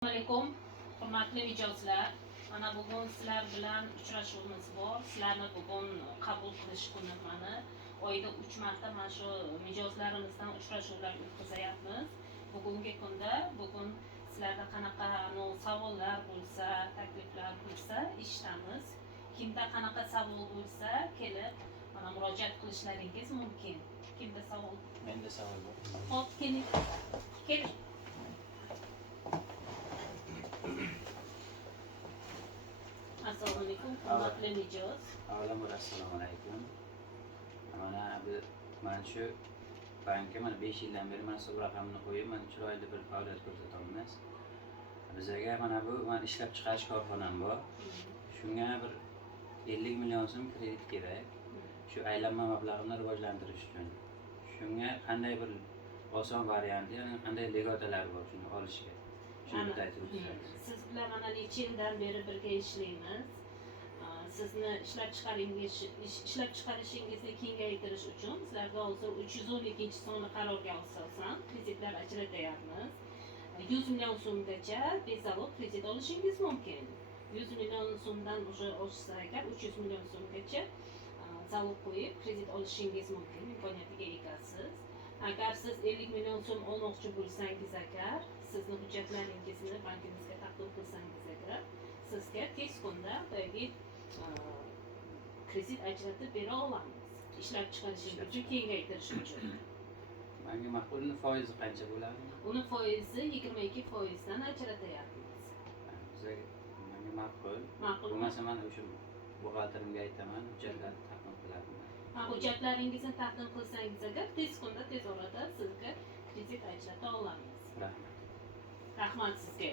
Assalomu alaykum, hurmatli mijozlar. Mana bugun sizlar bilan uchrashuvimiz bor. Sizlarni bugun qabul qilish kuni mana oyda 3 marta mana shu mijozlarimizdan uchrashuvlar o'tkazayapmiz. Bugungi kunda sizlarda qanaqa savollar bo'lsa, takliflar bo'lsa eshitamiz. Kimda qanaqa savol bo'lsa, kelib mana murojaat qilishlaringiz mumkin. Kimda savol? Menda savol bor. Xo'p, keling. Assalomu alaykum, hurmatli mijoz. Avvalambor assalomu alaykum. Mana shu bankka 5 yildan beri hisob raqamini qo'yib, chiroyli bir faoliyat ko'rsatamiz. Bizga bu ishlab chiqarish korxonam bor. Shunga bir 50 million so'm kredit kerak. Shu aylanma mablag'imni rivojlantirish uchun. Shunga qanday bir oson varianti, ya'ni qanday legotalar bor shuni olishga. Shuni aytib o'tsangiz. Siz bilan mana necha yildan beri birga ishlaymiz. Sizni ishlab chiqarishingizni kengaytirish uchun sizlarga hozir 312-sonli qarorga asosan kreditlar ajratyapmiz. 100 million so'mgacha bezalog kredit olishingiz mumkin. 100 million so'mdan oshsa agar 300 million so'mgacha zalog qo'yib kredit olishingiz mumkin, imkoniyatiga egasiz. Agar siz 50 million so'm olmoqchi bo'lsangiz agar, sizni hujjatlaringizni bankimizga taqdim qilsangiz agar, sizga tez kunda kredit ajratib bera olamiz. Ishlab chiqarishingizni kengaytirish uchun. Menga ma'qulmi, foizi qancha bo'ladi? Uni foizi 22% dan ajratyapmiz. Menga ma'qul. Bo'lmasa men o'sha buxgalterimga aytaman, hujjatlarni taqdim qilaman. Hujjatlaringizni taqdim qilsangiz agar, tez kunda, tez orada sizga kredit ajrata olamiz. Rahmat. Rahmat sizga.